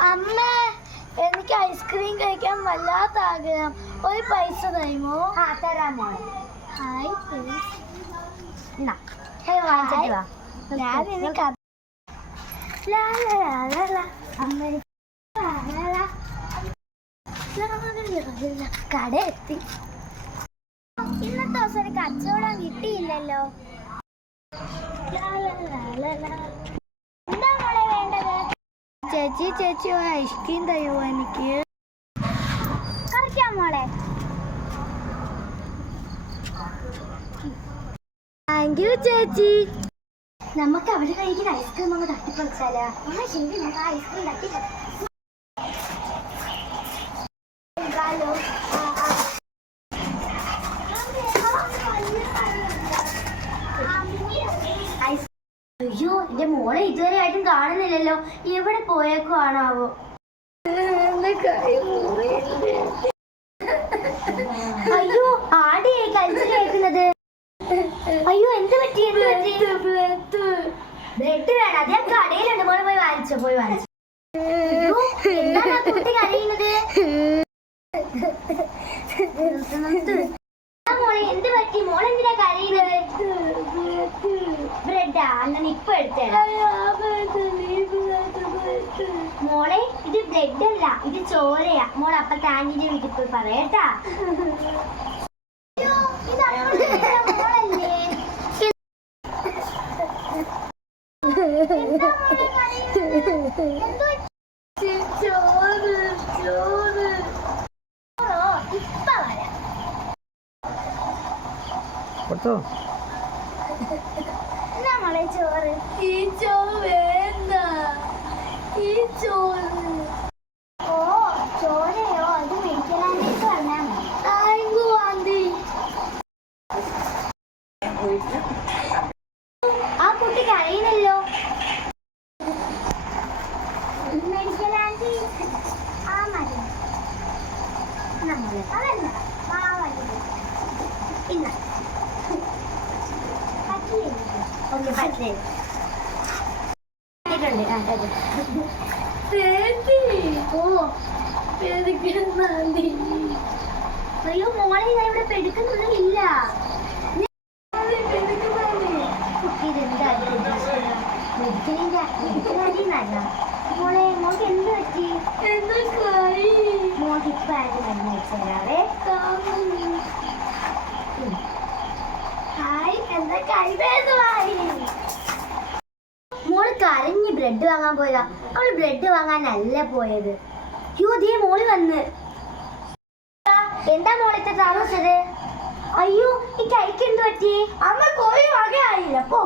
അമ്മ എനിക്ക് ഐസ്ക്രീം കഴിക്കാൻ വല്ലാത്ത ആഗ്രഹം. ഒരു പൈസ തരുമോ? ആ തരാം മോളെ. ഹായ് പ്ലീസ് ഞാൻ എനിക്ക്. കട എത്തി ഇന്നത്തെ ദിവസം ഒരു കച്ചവടം കിട്ടിയില്ലല്ലോ. ചേച്ചി ചേച്ചി ഐസ്ക്രീം തരുമോ എനിക്ക്? കറിക്കാം മോളെ താങ്ക് യു ചേച്ചി. നമുക്ക് അവിടെ കഴിക്കുന്ന ഐസ്ക്രീം ഒന്ന് തട്ടിപ്പൊളിച്ചാലോ? ശരി നമുക്ക് ഐസ്ക്രീം തട്ടി അയ്യോ എന്റെ മോളെ ഇതുവരെ ആയിട്ടും കാണുന്നില്ലല്ലോ എവിടെ പോയേക്കുവാണാവോ അയ്യോ ആടിയായി കളിച്ചു കേൾക്കുന്നത്. അയ്യോ എന്ത് പറ്റി എന്ത് പറ്റി വേണം. അതെ കടയിലുണ്ട്. മോളെ പോയി വാങ്ങിച്ചോ പോയി വാങ്ങിച്ചോ. എന്താണ് കുട്ടി കരയുന്നത് നിർത്ത്, നിർത്ത്. ആ മോളെ എന്ത് പറ്റി മോളെ എന്തിനാ കരയുന്നത് ബ്രെഡാ അങ്ങനെ ഇപ്പൊ എടുത്തേരാം മോളെ ഇത് ബ്രെഡ് അല്ല ഇത് ചോരയാ. മോൾ അപ്പൊ താങ്കിന്റെ വീട്ടിൽ പോയി പറയട്ടാ കൊടുത്തോ? നമ്മളെ ചോറ്. ഈ ചോറ് വേണ്ട ഈ ചോറ്. ഓ ചോരയോ അത് മേടിക്കാനായിട്ട് വന്നാ മതി. ആയിങ്കു ആന്റി ആ കുട്ടി കരയുന്നല്ലോ. മേടിക്കലാന്റി ആ മതി. നമ്മൾ അതല്ല മതി ഇന്ന. അയ്യോ മോളെ ഞാൻ ഇവിടെ പെടുക്കുന്നൊന്നുമില്ല മോളെ മോൾക്ക് എന്ത് പറ്റി മോൾക്ക് ഇപ്പൊ ആയിട്ട് മരുന്ന് വെച്ചേരാവേ ഹായ് എന്താ കൈവേദമായി മോൾ കരഞ്ഞ് ബ്രെഡ് വാങ്ങാൻ പോയതാ. അവൾ ബ്രെഡ് വാങ്ങാനല്ല പോയത്. യോ ദേ മോൾ വന്ന്. എന്താ മോളിത്തെ താമസത് അയ്യോ ഈ കൈക്ക് എന്ത് പറ്റി? അമ്മ കോഴി വകയായില്ല പോ.